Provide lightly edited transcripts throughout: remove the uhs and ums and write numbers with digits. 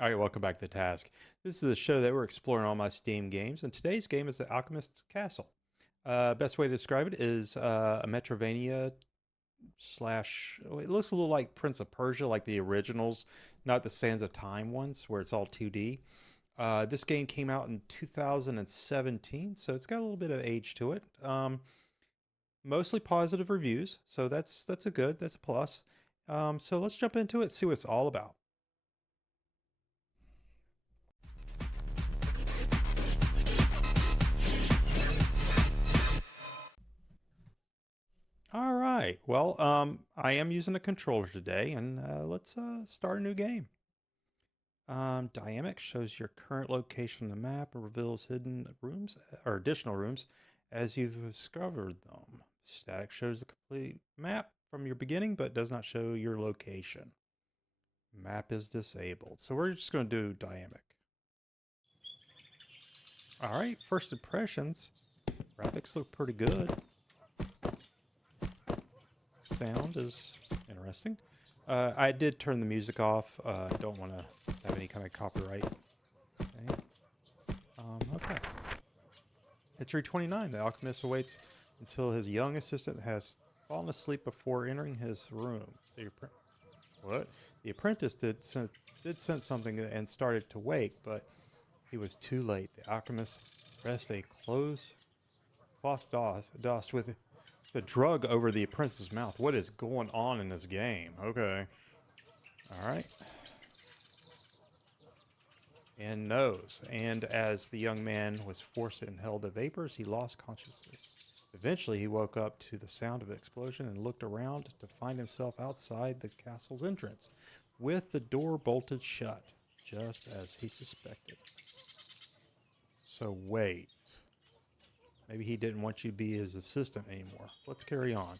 All right, welcome back to the task. This is a show that we're exploring all my Steam games, and today's game is the Alchemist Castle. Best way to describe it is a metroidvania slash. It looks a little like Prince of Persia, like the originals, not the Sands of Time ones, where it's all 2D. This game came out in 2017, so it's got a little bit of age to it. Mostly positive reviews, so that's a plus. So let's jump into it, see what it's all about. All right. Well, I am using a controller today, and let's start a new game. Dynamic shows your current location on the map and reveals hidden rooms or additional rooms as you've discovered them. Static shows the complete map from your beginning, but does not show your location. Map is disabled, so we're just going to do dynamic. All right. First impressions. Graphics look pretty good. Sound is interesting. I did turn the music off. Don't want to have any kind of copyright. Okay. Okay. Entry 29. The alchemist awaits until his young assistant has fallen asleep before entering his room. What? The apprentice did sense something and started to wake, but he was too late. The alchemist pressed a cloth doused with the drug over the apprentice's mouth. What is going on in this game? Okay. All right. And nose. And as the young man was forced to inhale the vapors, he lost consciousness. Eventually, he woke up to the sound of an explosion and looked around to find himself outside the castle's entrance, with the door bolted shut, just as he suspected. So wait. Maybe he didn't want you to be his assistant anymore. Let's carry on.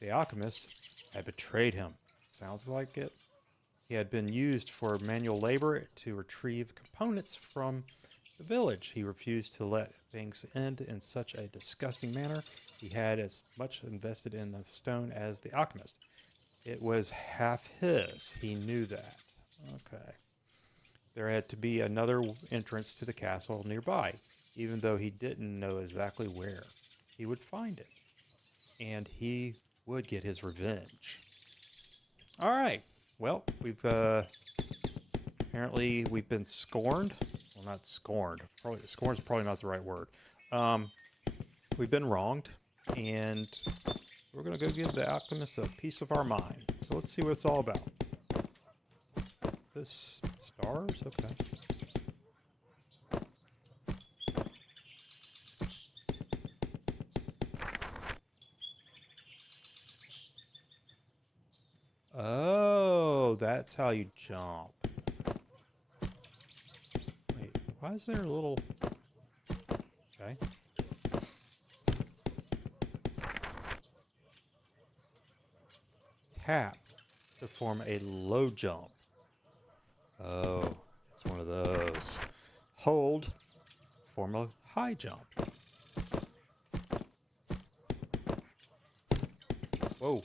The alchemist had betrayed him. Sounds like it. He had been used for manual labor to retrieve components from the village. He refused to let things end in such a disgusting manner. He had as much invested in the stone as the alchemist. It was half his. He knew that. Okay. There had to be another entrance to the castle nearby, even though he didn't know exactly where. He would find it, and he would get his revenge. All right. Well, we've apparently we've been scorned. Well, not scorned. Probably scorned is probably not the right word. Um, we've been wronged, and we're gonna go give the alchemist a piece of our mind. So let's see what it's all about. This stars, okay. Oh, that's how you jump. Wait, why is there a little... Okay. Tap to form a low jump. Oh, it's one of those. Hold, form a high jump. Whoa.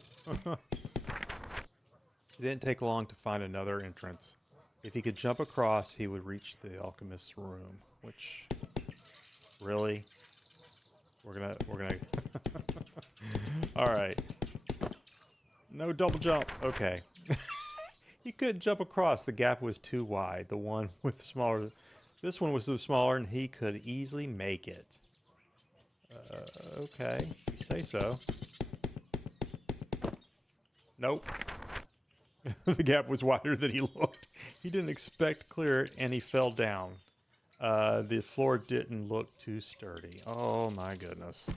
It didn't take long to find another entrance. If he could jump across, he would reach the alchemist's room, which really we're gonna all right. No double jump. Okay. He couldn't jump across. The gap was too wide. The one with smaller this one was so smaller and he could easily make it. Okay. You say so. Nope. The gap was wider than he looked. He didn't expect to clear it, and he fell down. The floor didn't look too sturdy. Oh my goodness.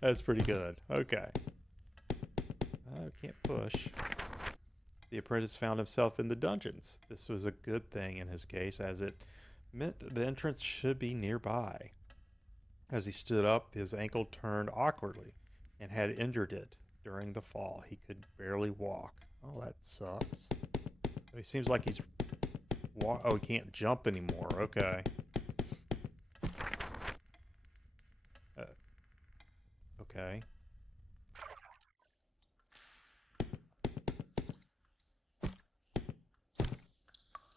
That's pretty good. Okay. I can't push. The apprentice found himself in the dungeons. This was a good thing in his case, as it meant the entrance should be nearby. As he stood up, his ankle turned awkwardly and had injured it during the fall. He could barely walk. Oh, that sucks. He seems like he's... Oh, he can't jump anymore. Okay. Okay.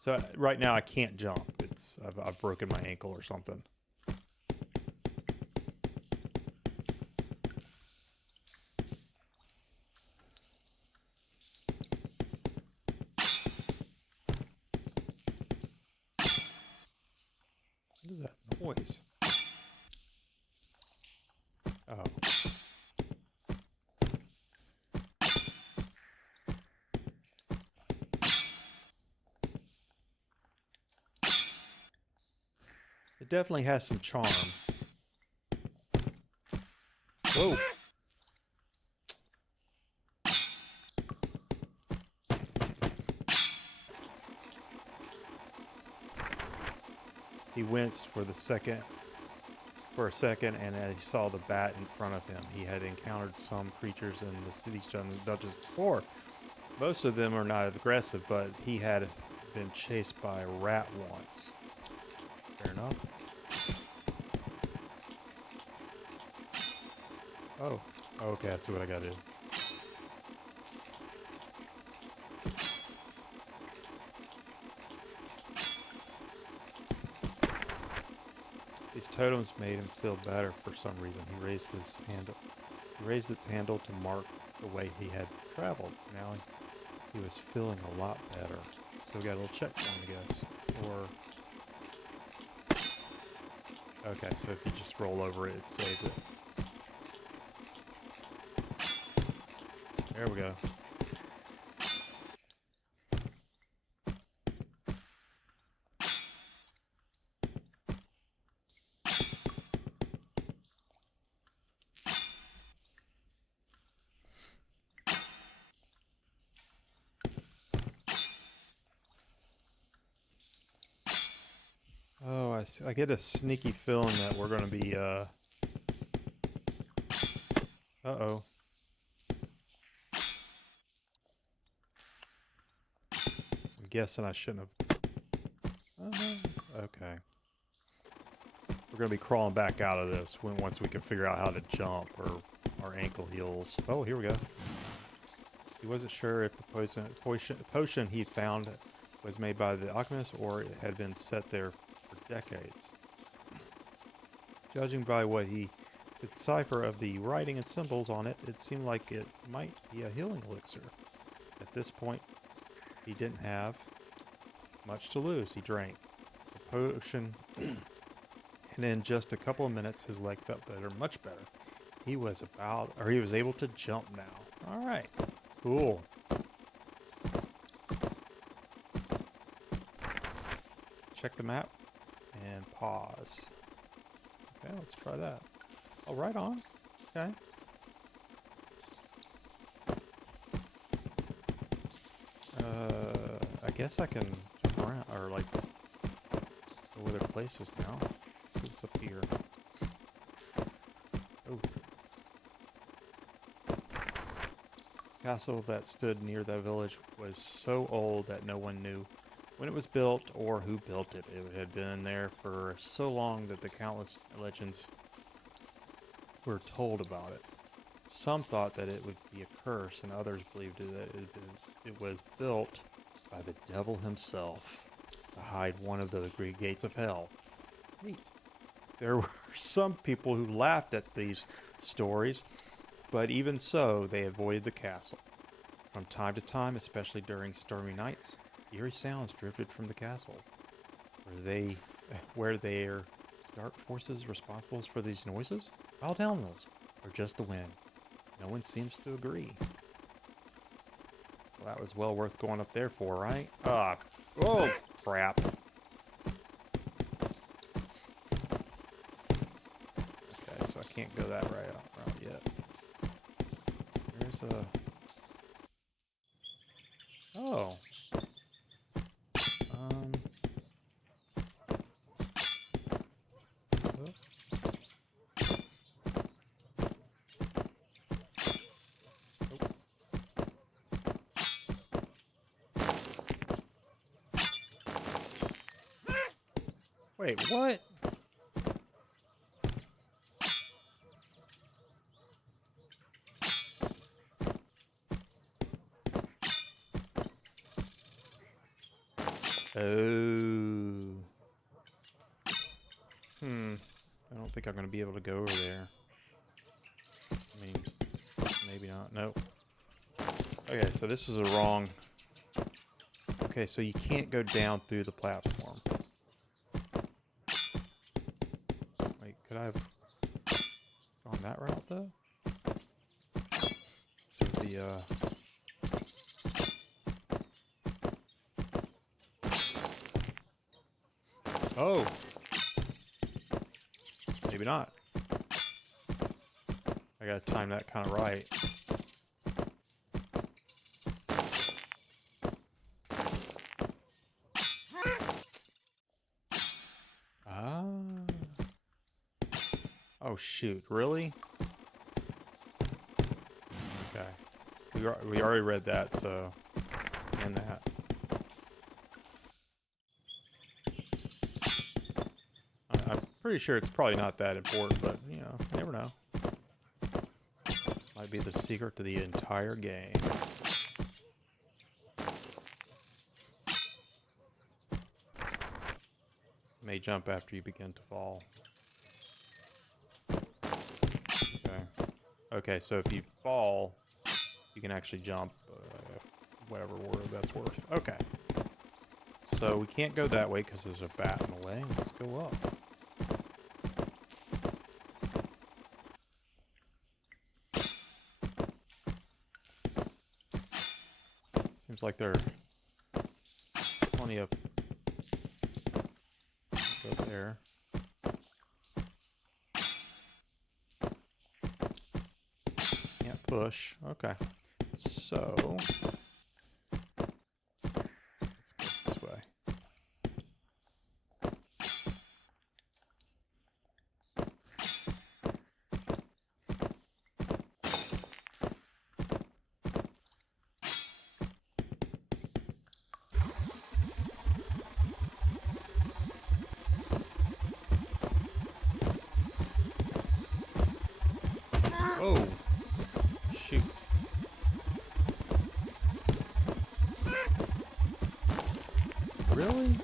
So right now I can't jump. I've broken my ankle or something. What is that noise? Oh. It definitely has some charm. Whoa. He winced for a second, and as he saw the bat in front of him. He had encountered some creatures in the city's dungeons before. Most of them are not aggressive, but he had been chased by a rat once. Fair enough. Oh, okay, I see what I gotta do. These totems made him feel better for some reason. He raised its handle to mark the way he had traveled. Now he was feeling a lot better. So we got a little checkpoint, I guess. Okay, so if you just roll over it, it saves it. There we go. Oh, I get a sneaky feeling that we're going to be, uh-oh. I'm guessing I shouldn't have. Okay. We're going to be crawling back out of this once we can figure out how to jump or our ankle heals. Oh, here we go. He wasn't sure if the potion he'd found was made by the Alchemist or it had been set there for decades. Judging by what he could decipher of the writing and symbols on it, it seemed like it might be a healing elixir. At this point, he didn't have much to lose. He drank the potion, and in just a couple of minutes, his leg felt better, much better. He was able to jump now. All right, cool. Check the map and pause. Okay, let's try that. Oh, right on. Okay. I guess I can jump around, or like go other places now. Let's see what's up here. Oh. Castle that stood near the village was so old that no one knew when it was built or who built it. It had been there for so long that the countless legends were told about it. Some thought that it would be a curse, and others believed that it was built by the devil himself to hide one of the great gates of hell. Neat. There were some people who laughed at these stories, but even so, they avoided the castle. From time to time, especially during stormy nights, eerie sounds drifted from the castle. Were there dark forces responsible for these noises? Wild animals, or just the wind? No one seems to agree. Well, that was well worth going up there for, right? Oh, crap. Okay, so I can't go that route yet. There's a... Oh. Wait, what? Oh. I don't think I'm going to be able to go over there. I mean, maybe not. Nope. Okay, so this was a wrong... Okay, so you can't go down through the platform. Wait, could I have gone that route, though? So the, Oh! Maybe not. I gotta time that kind of right. Ah. Oh, shoot. Really? Okay. We already read that, so... And that. I'm pretty sure it's probably not that important, but, you know, you never know. Might be the secret to the entire game. May jump after you begin to fall. Okay. Okay, so if you fall, you can actually jump, whatever word that's worth. Okay. So we can't go that way because there's a bat in the way. Let's go up. Seems like there are plenty of... Go there. Can't push. Okay. So... let's go this way. Oh! Shoot. Really?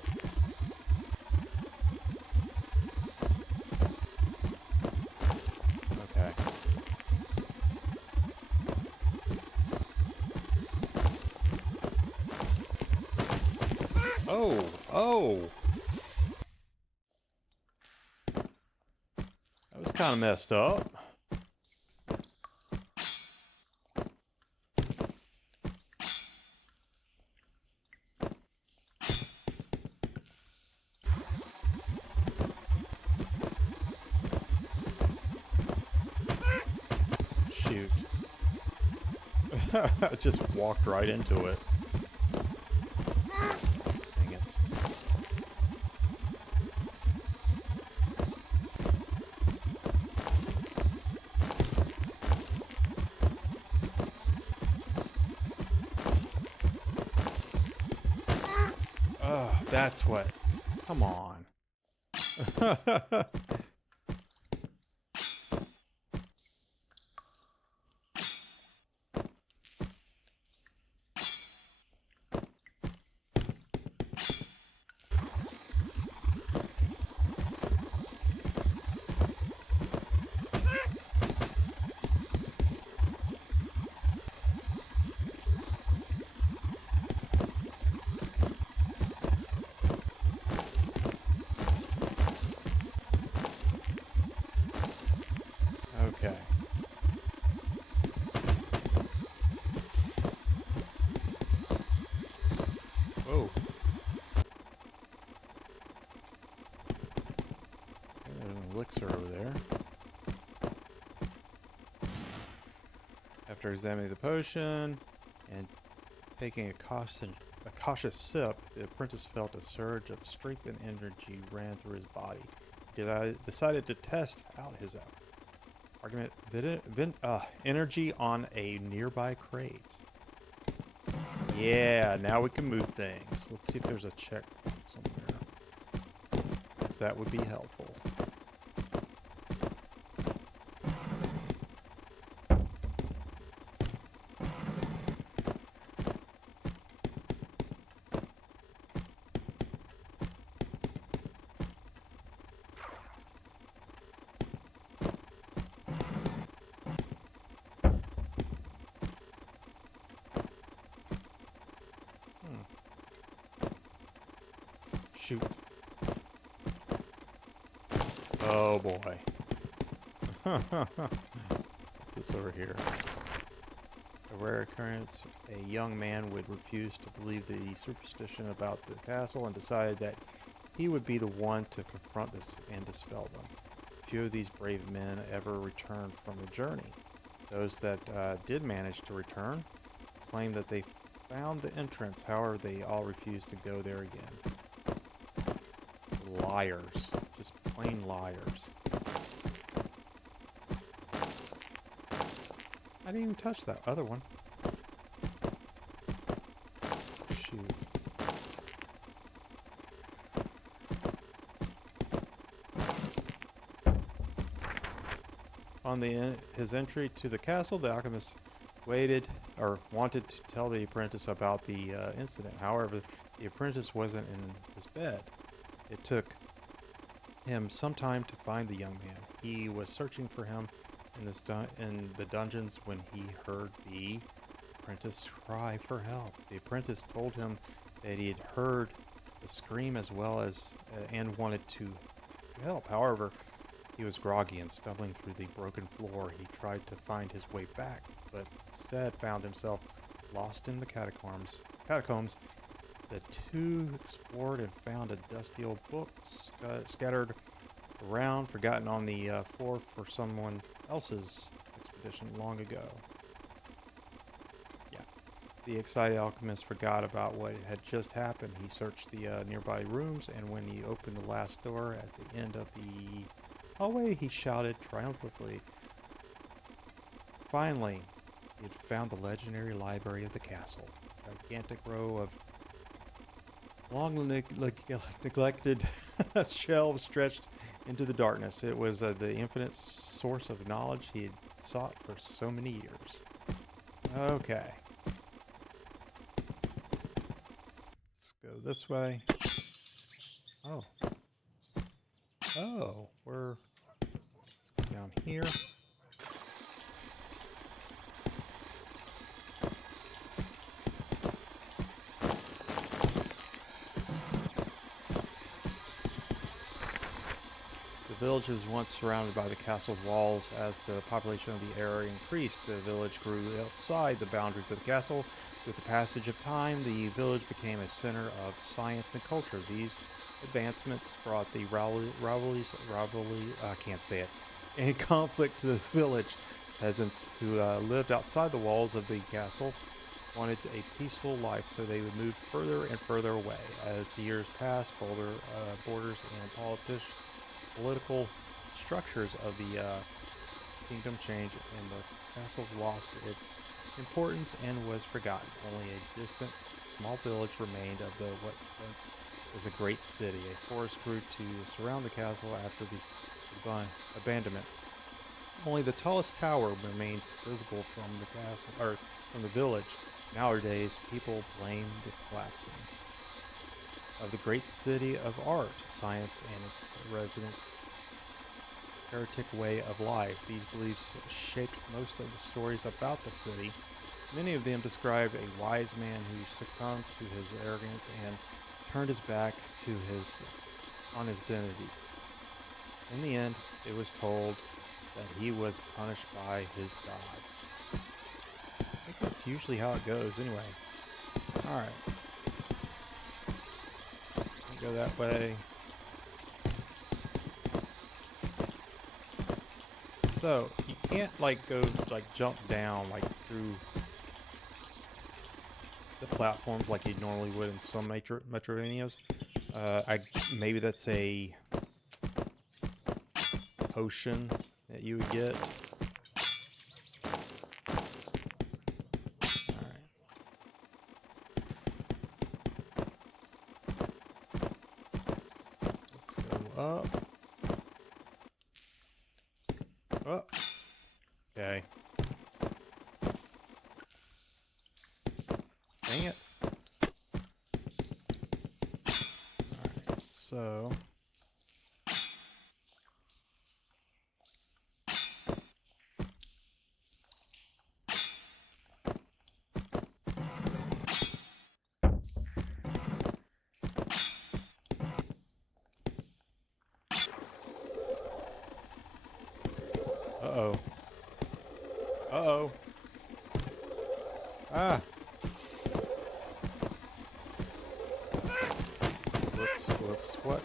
Okay. Oh! Oh! That was kind of messed up. Shoot. I just walked right into it. Dang it. Oh, that's what. Come on. Okay. Whoa. There's an elixir over there. After examining the potion and taking a cautious sip, the apprentice felt a surge of strength and energy ran through his body. He decided to test out his energy on a nearby crate. Yeah, now we can move things. Let's see if there's a checkpoint somewhere, because that would be helpful. Shoot. Oh boy. What's this over here? A rare occurrence, a young man would refuse to believe the superstition about the castle and decided that he would be the one to confront this and dispel them. Few of these brave men ever returned from the journey. Those that did manage to return claimed that they found the entrance, however they all refused to go there again. Liars. Just plain liars. I didn't even touch that other one. Shoot. On his entry to the castle, the alchemist waited or wanted to tell the apprentice about the incident. However, the apprentice wasn't in his bed. It took him some time to find the young man. He was searching for him in the dungeons when he heard the apprentice cry for help. The apprentice told him that he had heard the scream as well as and wanted to help. However, he was groggy and stumbling through the broken floor. He tried to find his way back, but instead found himself lost in the catacombs. The two explored and found a dusty old book scattered around, forgotten on the floor for someone else's expedition long ago. Yeah. The excited alchemist forgot about what had just happened. He searched the nearby rooms, and when he opened the last door at the end of the hallway, he shouted triumphantly. Finally, he had found the legendary library of the castle. A gigantic row of long neglected shelves stretched into the darkness. It was the infinite source of knowledge he had sought for so many years. Okay. Let's go this way. Oh. Oh, let's go down here. The village was once surrounded by the castle walls. As the population of the area increased, the village grew outside the boundaries of the castle. With the passage of time, the village became a center of science and culture. These advancements brought the and conflict to the village. Peasants who lived outside the walls of the castle wanted a peaceful life, so they would move further and further away. As years passed, borders and political structures of the kingdom changed, and the castle lost its importance and was forgotten. Only a distant, small village remained of what once was a great city. A forest grew to surround the castle after the abandonment. Only the tallest tower remains visible from the castle or from the village. Nowadays, people blame the collapsing of the great city of art, science, and its residents' heretic way of life. These beliefs shaped most of the stories about the city. Many of them describe a wise man who succumbed to his arrogance and turned his back on his identities. In the end, it was told that he was punished by his gods. I think that's usually how it goes anyway. Alright. Go that way. So, you can't jump down through the platforms like you normally would in some metroidvanias. Maybe that's a potion that you would get. Up. Up. Okay. Dang it. Alright, so Uh-oh. Ah. Whoops, whoops. What?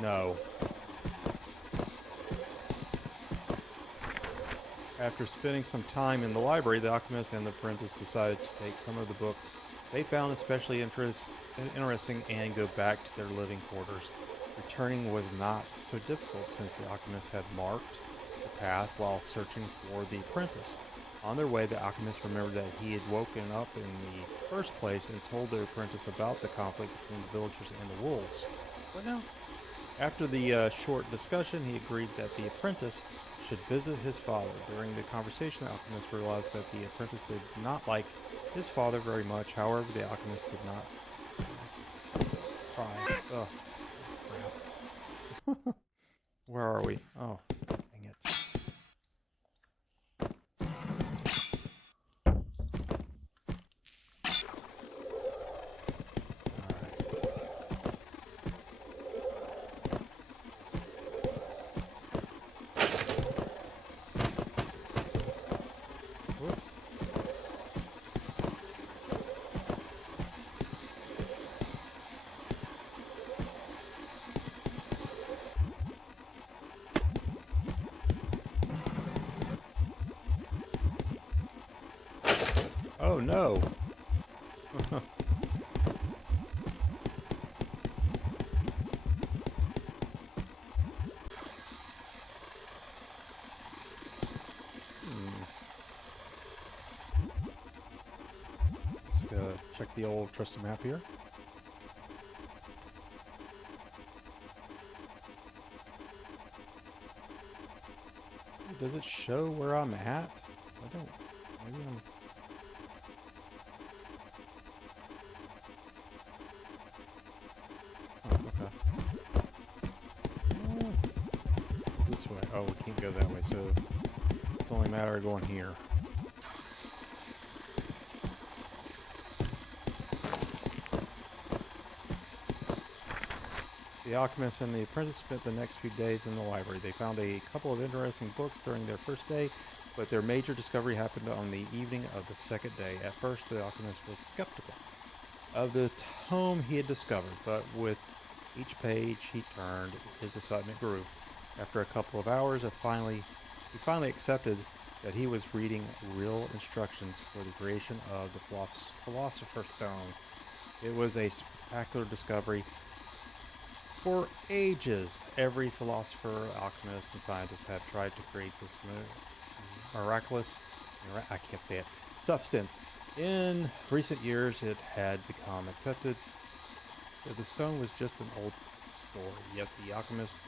No. After spending some time in the library, the alchemist and the apprentice decided to take some of the books they found especially interesting and go back to their living quarters. Returning was not so difficult since the alchemist had marked the path while searching for the apprentice. On their way, the alchemist remembered that he had woken up in the first place and told the apprentice about the conflict between the villagers and the wolves. What now? After the short discussion, he agreed that the apprentice should visit his father. During the conversation, the alchemist realized that the apprentice did not like his father very much. However, the alchemist did not cry. Oh, crap. Where are we? Oh, dang it. Whoops. Oh no. Let's go check the old trusty map here. Does it show where I'm at? I don't. Maybe I'm. Oh, okay. This way. Oh, we can't go that way, so it's only a matter of going here. The alchemist and the apprentice spent the next few days in the library. They found a couple of interesting books during their first day, but their major discovery happened on the evening of the second day. At first, the alchemist was skeptical of the tome he had discovered, but with each page he turned, his excitement grew. After a couple of hours, he finally accepted that he was reading real instructions for the creation of the Philosopher's Stone. It was a spectacular discovery. For ages, every philosopher, alchemist, and scientist had tried to create this miraculous, I can't say it, substance. In recent years, it had become accepted that the stone was just an old story, yet the alchemist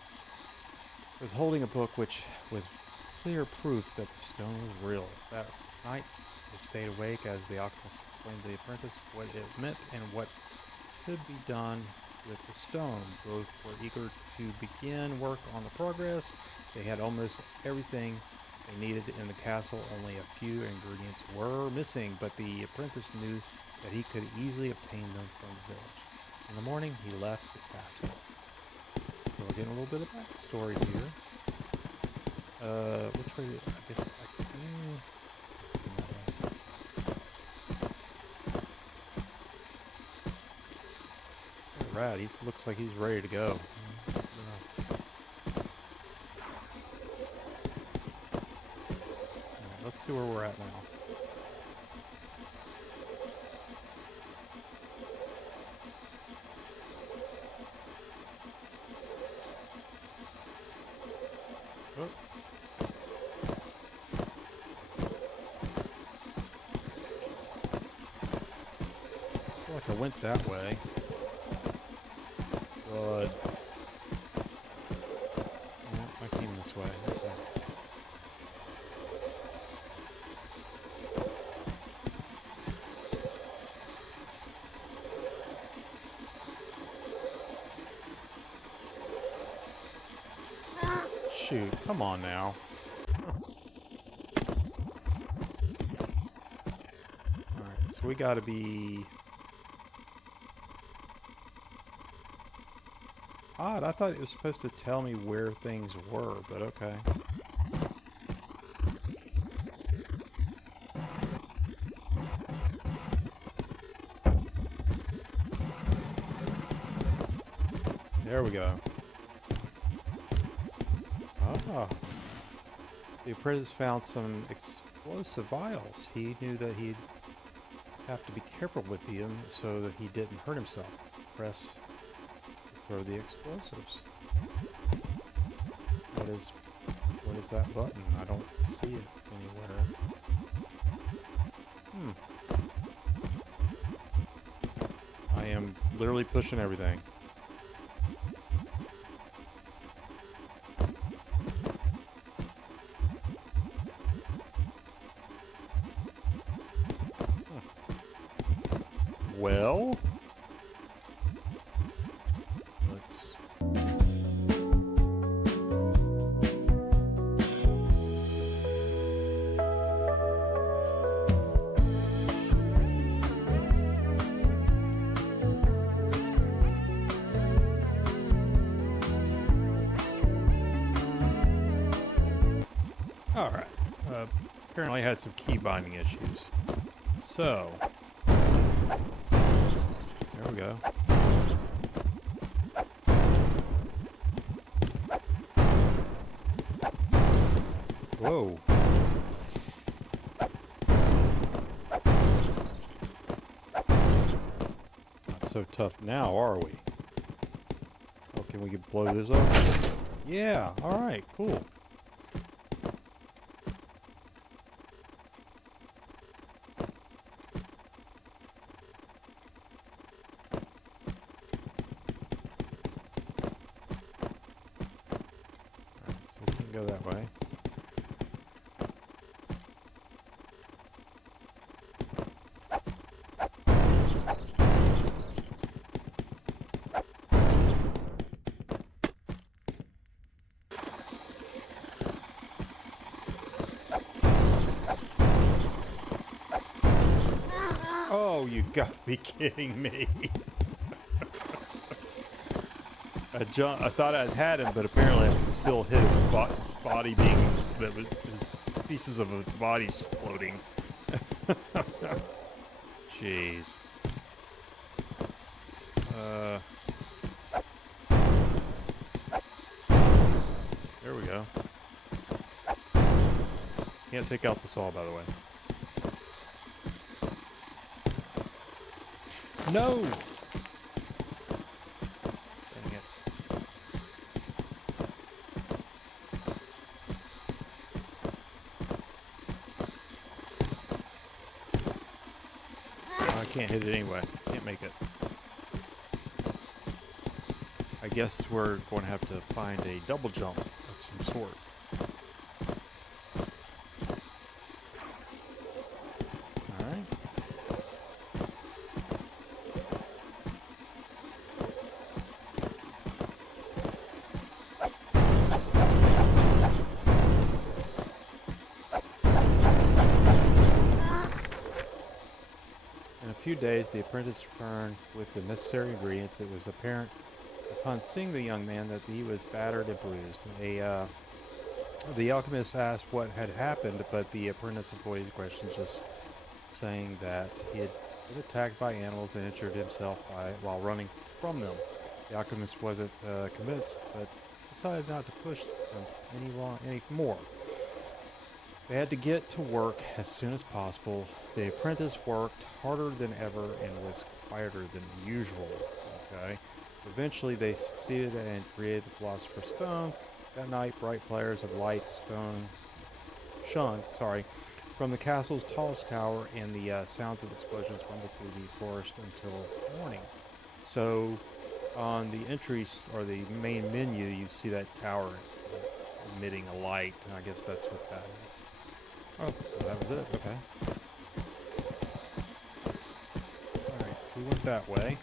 was holding a book which was clear proof that the stone was real. That night, they stayed awake as the alchemist explained to the apprentice what it meant and what could be done with the stone. Both were eager to begin work on the progress. They had almost everything they needed in the castle. Only a few ingredients were missing, but the apprentice knew that he could easily obtain them from the village. In the morning, he left the castle. So we're getting a little bit of backstory here. Which way? I guess I can. Right, he looks like he's ready to go. Alright, let's see where we're at now. Oh. I feel like I went that way. Good. Yeah, I came this way. Okay. Shoot, come on now. Alright, so we gotta be... Odd, I thought it was supposed to tell me where things were, but okay. There we go. Ah. The apprentice found some explosive vials. He knew that he'd have to be careful with them so that he didn't hurt himself. Press to throw the explosives. What is that button? I don't see it anywhere. I am literally pushing everything. Well, let's... Alright, apparently I had some key binding issues. So, there we go. Whoa. Not so tough now, are we? Oh, can we blow this up? Yeah, alright, cool. So we can go that way. Oh, you gotta be kidding me. I thought I'd had him, but apparently I could still hit his body being, that was his pieces of his body floating. Jeez. There we go. Can't take out the saw, by the way. No! Dang it. I can't hit it anyway. Can't make it. I guess we're going to have to find a double jump of some sort. Alright. In a few days, the apprentice returned with the necessary ingredients. It was apparent upon seeing the young man that he was battered and bruised. The alchemist asked what had happened, but the apprentice avoided the question, just saying that he had been attacked by animals and injured himself while running from them. The alchemist wasn't convinced, but decided not to push them any more. They had to get to work as soon as possible. The apprentice worked harder than ever and was quieter than usual. Okay. Eventually, they succeeded and created the Philosopher's Stone. That night, bright flares of light shone from the castle's tallest tower, and the sounds of explosions rumbled through the forest until morning. So, on the entries or the main menu, you see that tower emitting a light, and I guess that's what that is. Oh, well, that was it. Okay. All right, so we went that way.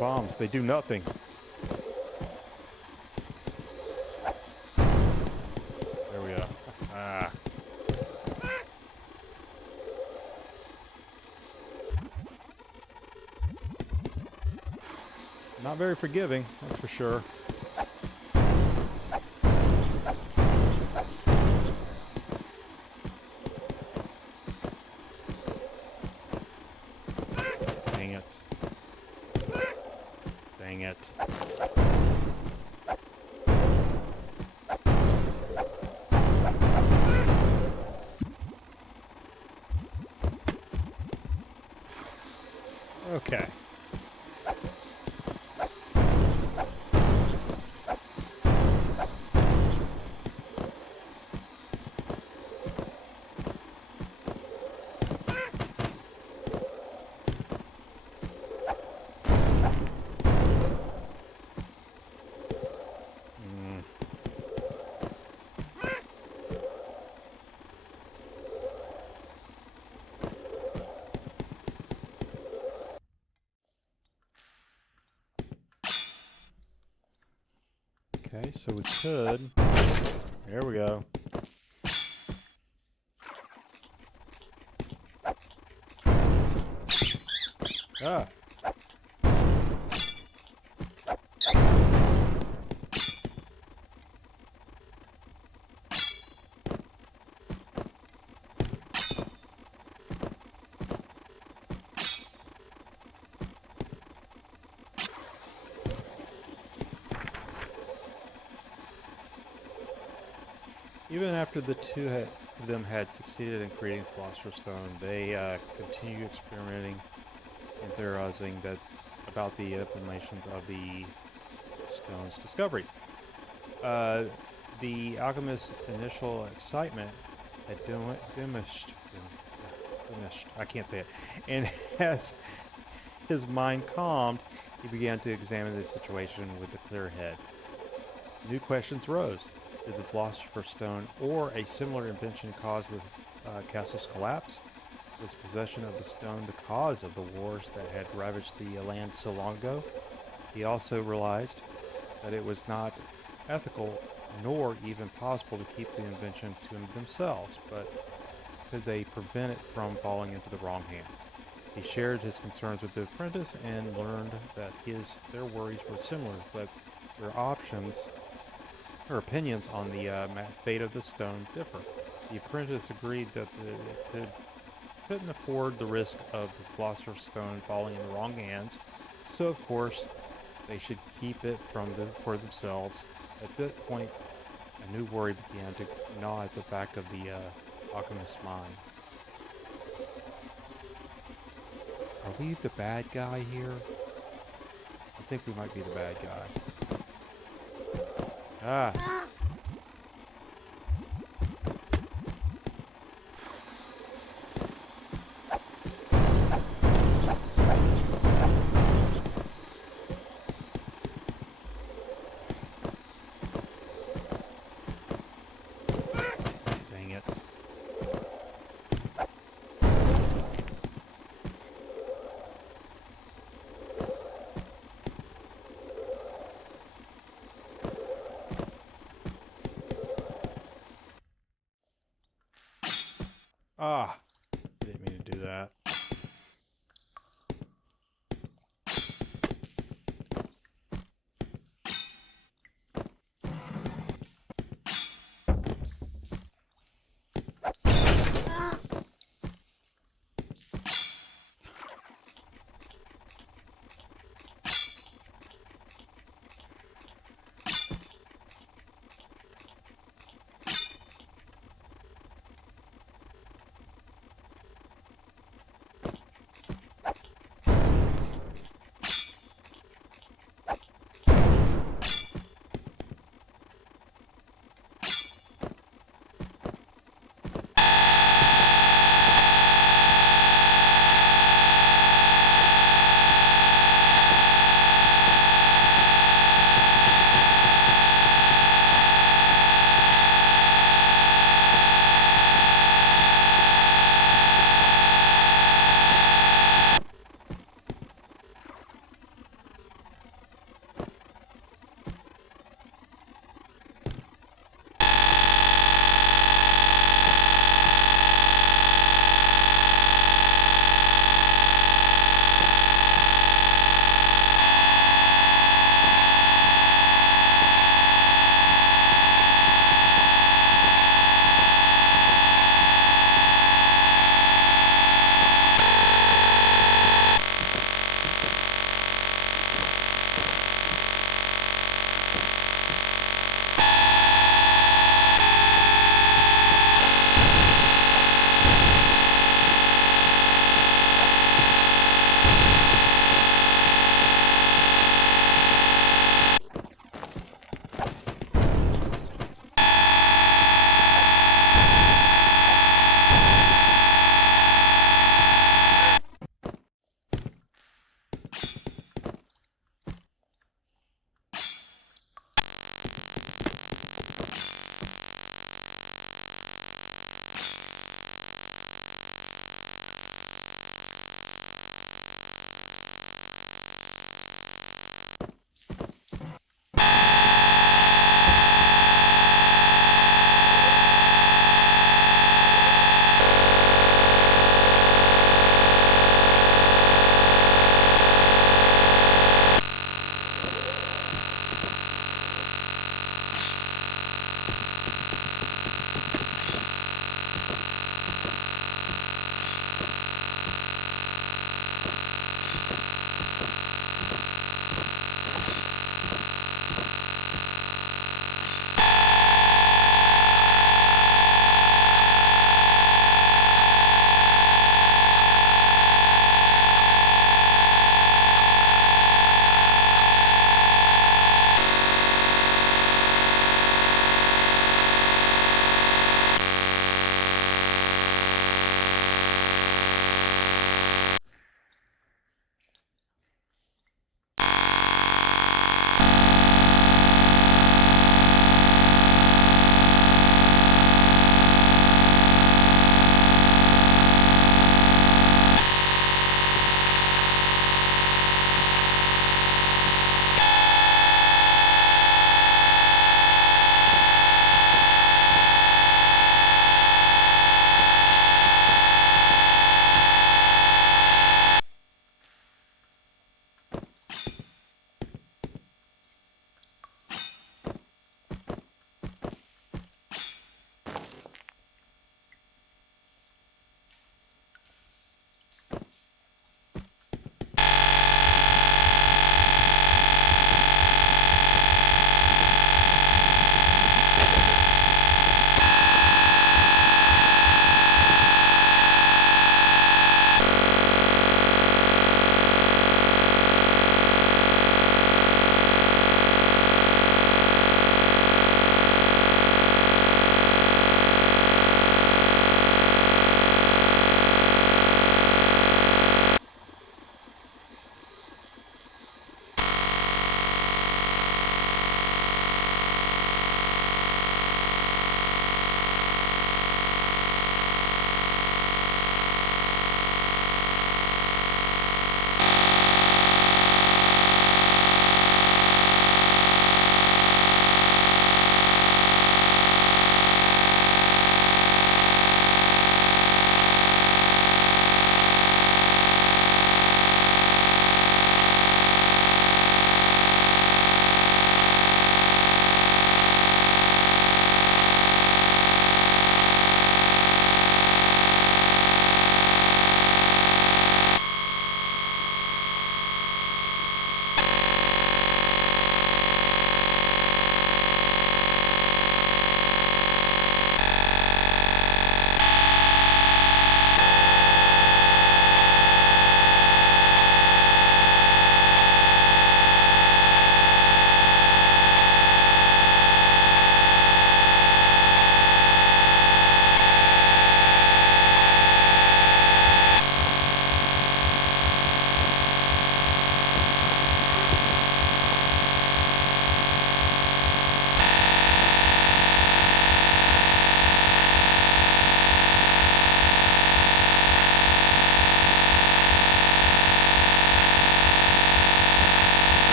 Bombs, they do nothing. There we go. Ah. Not very forgiving, that's for sure. Okay. Okay, so we could. There we go. Ah. Even after the two of them had succeeded in creating Philosopher's Stone, they continued experimenting and theorizing about the implications of the stone's discovery. Uh, the alchemist's initial excitement had diminished. I can't say it. And as his mind calmed, he began to examine the situation with a clear head. New questions rose. Did the Philosopher's Stone or a similar invention cause the castle's collapse? Was possession of the stone the cause of the wars that had ravaged the land so long ago? He also realized that it was not ethical nor even possible to keep the invention to themselves, but could they prevent it from falling into the wrong hands? He shared his concerns with the apprentice and learned that their worries were similar, but their opinions on the fate of the stone differ. The apprentice agreed that it couldn't afford the risk of the Philosopher's Stone falling in the wrong hands, so of course they should keep it for themselves. At that point, a new worry began to gnaw at the back of the alchemist's mind. Are we the bad guy here? I think we might be the bad guy. Ah. Dang it. Ah. Didn't mean to do that.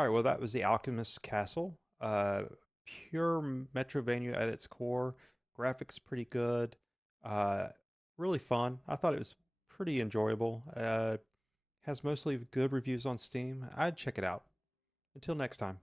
All right, well, that was the Alchemist Castle. Pure Metrovania at its core. Graphics pretty good. Uh, really fun. I thought it was pretty enjoyable. Has mostly good reviews on Steam. I'd check it out. Until next time.